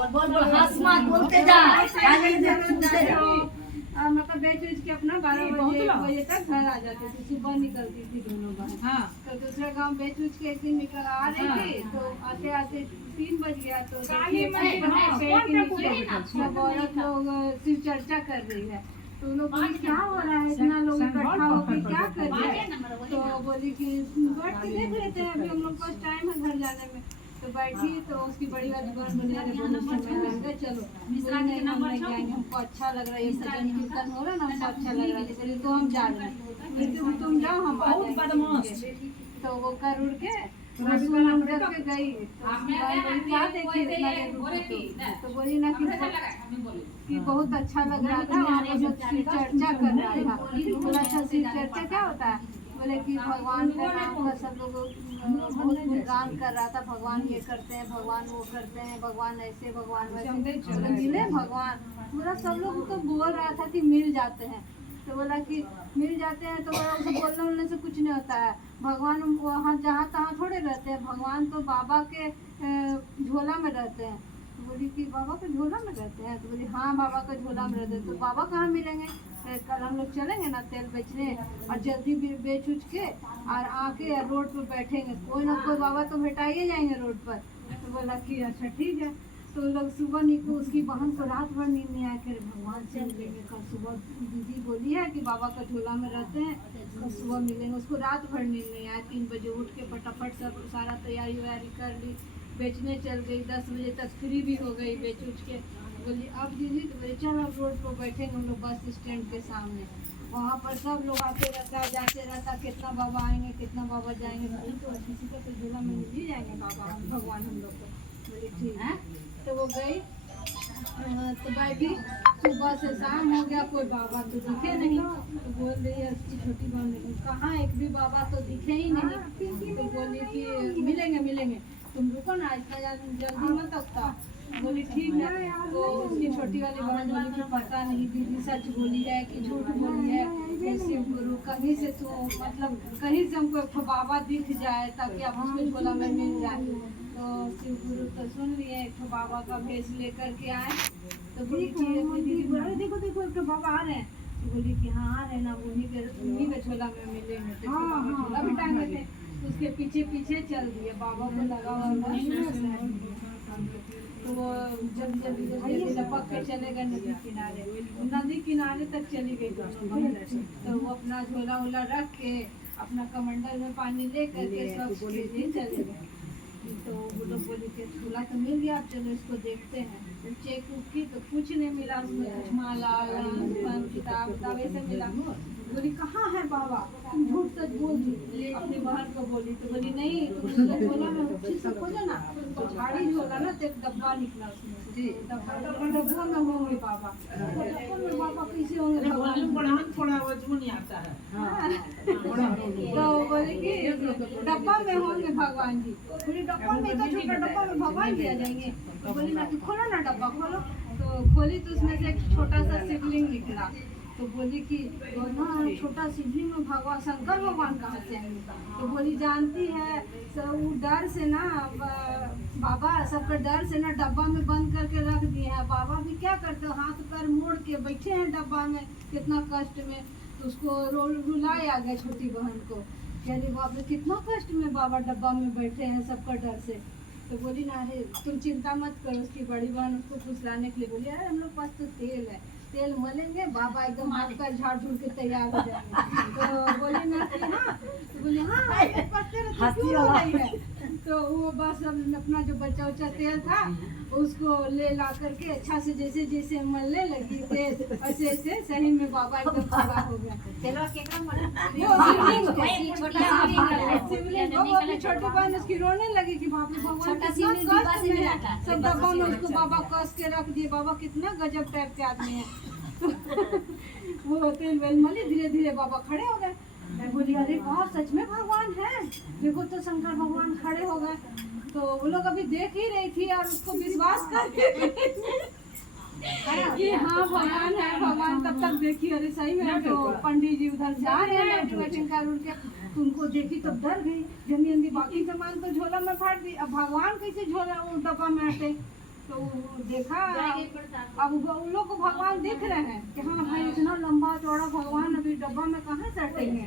हंस मत बोलते जा। मतलब बेच बेच के अपना 12 बजे तक घर आ जाते थे। सुबह निकलती थी दोनों बहन। हाँ। तो दूसरा गांव बेच बेच के एक दिन निकल आ रही थी, तो आते आते 3 बज गया। तो पेड़ के नीचे सब औरत लोग शिव चर्चा कर रही है। तो लोग बोली क्या हो रहा है, इतना लोग इकट्ठा होकर क्या कर रहे हैं। तो बोली कि बैठ के देख लेते हैं, अभी हम लोग पास टाइम है घर जाने में। तो बैठी तो उसकी बड़ी वाली बहन बोली अरे बहुत समय लग गया, चलो नहीं हम नहीं जाएंगे, हमको अच्छा लग रहा है, ये भजन कीर्तन हो रहा है ना, हमको अच्छा लग रहा है। बोली तो हम जा रहे हैं, तुम जाओ हम आ जाएंगे। तो वो कर उड़ के रसगुल्ला के गई। तो क्या देखी इतना देर रुकी, तो बोली ना कि बहुत अच्छा लग रहा था, वहाँ पर सब शिव चर्चा कर रहा था। बोला अच्छा शिव चर्चा क्या होता है। बोले कि भगवान का नाम का सब लोग बहुत गुणगान कर रहा था, भगवान ये करते हैं, भगवान वो करते हैं, भगवान ऐसे भगवान वैसे। मिले भगवान पूरा सब लोग तो बोल रहा था कि मिल जाते हैं। तो बोला कि मिल जाते हैं, तो बोला उसे बोलने उलने से कुछ नहीं होता है। भगवान वहाँ जहाँ तहाँ थोड़े रहते हैं, भगवान तो बाबा के झोला में रहते हैं। तो बोली कि बाबा के झोला में रहते हैं। तो बोली हाँ बाबा के झोला में रहते हैं। तो बाबा कहाँ मिलेंगे, कल हम लोग चलेंगे ना तेल बेचने, और जल्दी बेच उच के और आके रोड पर बैठेंगे, कोई ना कोई बाबा तो भेटाइए जाएंगे रोड पर। तो बोला कि अच्छा ठीक है। तो लोग सुबह निकले, उसकी बहन को रात भर नींद नहीं आया, फिर भगवान से मिलेंगे कल सुबह। दीदी बोली है कि बाबा का झोला में रहते हैं, कल सुबह मिलेंगे। उसको रात भर नींद नहीं आया, 3 बजे उठ के फटाफट सब सारा तैयारी वैयारी कर ली, बेचने चल गई। 10 बजे तक फ्री भी हो गई बेच उच के। बोली अब दीदी, तो बोले चल अब रोड पर बैठेंगे हम लोग बस स्टैंड के सामने। वहाँ पर सब लोग आते रहता जाते रहता, कितना बाबा आएंगे कितना बाबा जाएंगे। बोली तो किसी का तो झोला में मिल ही जाएंगे बाबा भगवान हम लोग को। बोली ठीक है। तो वो गई, तो बैठी, सुबह से शाम हो गया, कोई बाबा तो दिखे नहीं। तो बोल रही है उसकी छोटी बहन कहाँ, एक भी बाबा तो दिखे ही नहीं। तो बोली कि मिलेंगे मिलेंगे, तुम रुको ना, इतना जल्दी मत उठता। बोली ठीक है। तो उसकी छोटी वाली बहन बोली कि पता नहीं दीदी सच बोली है कि झूठ बोली है, कैसे गुरु कहीं से तो मतलब कहीं से हमको एक बाबा दिख जाए ताकि अब उसको झोला में मिल जाए। तो शिव गुरु तो सुन लिए, एक तो बाबा का भेष लेकर के आए। तो बोली दीदी बोले देखो देखो एक तो बाबा आ रहे हैं। तो बोली कि हाँ आ रहे ना, उन्हीं के झोला में मिलेंगे। तो झोला भी टांगे थे, उसके पीछे पीछे चल दिए, बाबा को लगा हुआ। तो वो जल्दी जल्दी जल्दी लपक के चले गए नदी किनारे तक चली गई दोनों बहन। तो वो अपना झोला वोला रख के अपना कमंडल में पानी ले करके सब चले गए। तो वो लोग बोली कि झोला तो मिल गया, अब चलो इसको देखते हैं। तो चेक उक की तो कुछ नहीं मिला उसमें, कुछ माला किताब ये सब मिला। बोली कहाँ है बाबा, तुम झूठ सच बोल दी अपनी बहन को बोली। तो बोली नहीं, तो झोला में ठीक से खोलो ना, तो झाड़ी झोला ना तो एक डब्बा निकला उसमें। डब्बा में होंगे बाबा, डब्बा में बाबा कैसे होंगे, थोड़ा वजन नहीं आता है। तो बोले कि डब्बा में होंगे भगवान जी। बोली डब्बा में, तो छोटा डब्बा में भगवान जी आ जाएंगे। तो बोली ना कि खोलो ना डब्बा खोलो। तो खोली तो उसमें से एक छोटा सा शिवलिंग निकला। तो बोली कि ना छोटा शिवलिंग में भगवान शंकर भगवान कहाँ से आएंगे। तो बोली जानती है सब वो डर से ना बाबा सबका डर से ना डब्बा में बंद करके रख दिए हैं। बाबा भी क्या करते हो, हाथ पैर मोड़ के बैठे हैं डब्बा में कितना कष्ट में। तो उसको रुलाए आ गया छोटी बहन को, कह रही बाप रे कितना कष्ट में बाबा डब्बा में बैठे हैं सबका डर से। तो बोली ना अरे तुम चिंता मत करो। उसकी बड़ी बहन उसको फुसलाने के लिए बोली अरे हम लोग पास तो तेल है, तेल मलेंगे बाबा एकदम हाथ पैर झाड़ झूड़ के तैयार हो जाएंगे। तो बोली ना कि हाँ, तो बोली हाँ क्यों हो रही है। तो वो बस अपना जो बचा उचा तेल था उसको ले ला करके अच्छा से जैसे जैसे मलने लगी तेल, ऐसे ऐसे सही में बाबा एकदम खड़ा हो गया। छोटी बहन उसकी रोने लगी कि बाप रे भगवान सब डब्बा में उसको बाबा कस के रख दिए। बाबा कितना गजब टाइप के आदमी है। वो तेल वेल मली, धीरे धीरे बाबा खड़े हो गए। मैं बोली अरे वाह सच में भगवान है, देखो तो शंकर भगवान खड़े हो गए। तो वो लोग अभी देख ही रही थी और उसको विश्वास करके कि हाँ भगवान है भगवान। तब तक देखी अरे सही में तो पंडित जी उधर जा रहे हैं कर उड़ के। तुमको देखी तब डर गई, जल्दी जल्दी बाकी सामान तो झोला में फाड़ दी, अब भगवान कैसे झोला वो डब्बा में आते। तो देखा अब उन लोग को भगवान दिख रहे हैं कि हाँ भाई इतना लंबा चौड़ा भगवान अभी डब्बा में कहाँ से हटेंगे।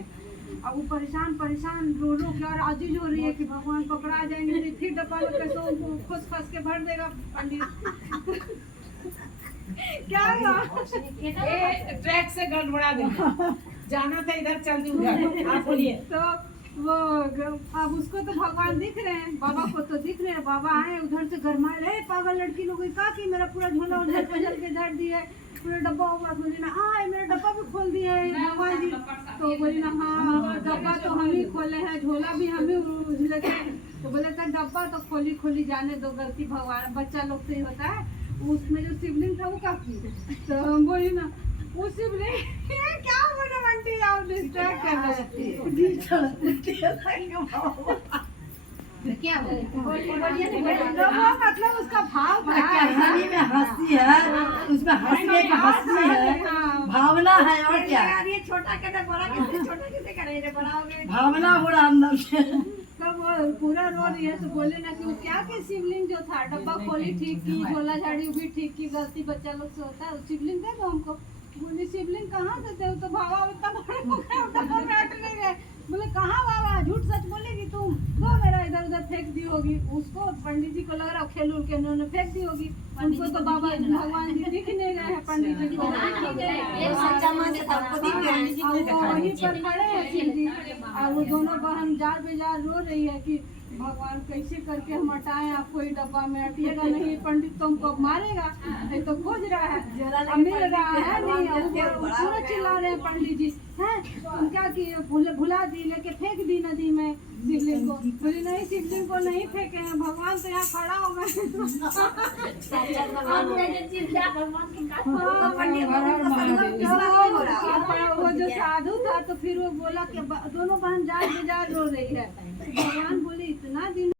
अब वो परेशान परेशान रो रो के और आजीज हो रही है कि भगवान पकड़ा जाएंगे तो फिर डब्बा में कैसे उनको खुश खस के भर देगा पंडित। क्या हुआ? ये ट्रैक से गड़बड़ा देगा, जाना था इधर चल दी उधर। आप बोलिए। तो वो अब उसको तो भगवान दिख रहे हैं, बाबा को तो दिख रहे हैं। बाबा आए उधर से गरमाए रहे, पागल लड़की लोग का कि मेरा पूरा झोला उधर पजल के धर दिया है, पूरा डब्बा हुआ। बोली ना हाँ मेरा डब्बा भी खोल दिया है भगवान जी। तो बोली ना हाँ डब्बा तो हम ही खोले हैं, झोला भी हम ही उझले थे। तो बोले था डब्बा तो खोली खोली जाने दो, गलती भगवान बच्चा लोग से ही होता है। उसमें जो शिवलिंग था वो काफी, तो हम बोली ना वो शिवलिंग क्या बोले आंटी आप डिस्ट्रैक्ट कर रहे क्या बोलिए तो वो मतलब उसका भाव था। कहानी में हंसी है, उसमें हंसने की हंसी है, भावना है और क्या। यार ये छोटा करे बड़ा कैसे, छोटा कैसे करे रे, बड़ा हो गया। भावना हो रहा अंदर से। तो वो पूरा रो रही है। तो बोले ना कि वो क्या कि शिवलिंग जो था डब्बा खोली ठीक की, झोला झाड़ी भी ठीक की, गलती बच्चा लोग से होता है। शिवलिंग दे दो हमको। बोले शिवलिंग कहाँ से थे? तो बाबा इतना बड़ा बैठ नहीं गए। बोले कहाँ बाबा झूठ सच बोलेगी तुम, तो मेरा इधर उधर फेंक दी होगी। उसको पंडित जी को लग रहा खेल उल के उन्होंने फेंक दी होगी। उनको तो बाबा भगवान जी दिख नहीं रहे हैं, पंडित जी को वहीं पर खड़े हैं शिव जी। और वो दोनों बहन जार बेजार रो रही है कि भगवान कैसे करके हम हटाएं आपको, ये डब्बा में हटिएगा नहीं, पंडित तो हमको मारेगा। ये तो खोज रहा है, मिल रहा है नहीं। पूरा चिल्ला रहे हैं पंडित जी हैं तुम क्या किए, भुला दी, लेके फेंक दी नदी में शिवलिंग को। बोली नहीं शिवलिंग को नहीं फेंके हैं, भगवान तो यहाँ खड़ा हो गए। वो जो साधु था तो फिर वो बोला कि दोनों बहन जार बेजार रो रही है। भगवान बोले इतना दिन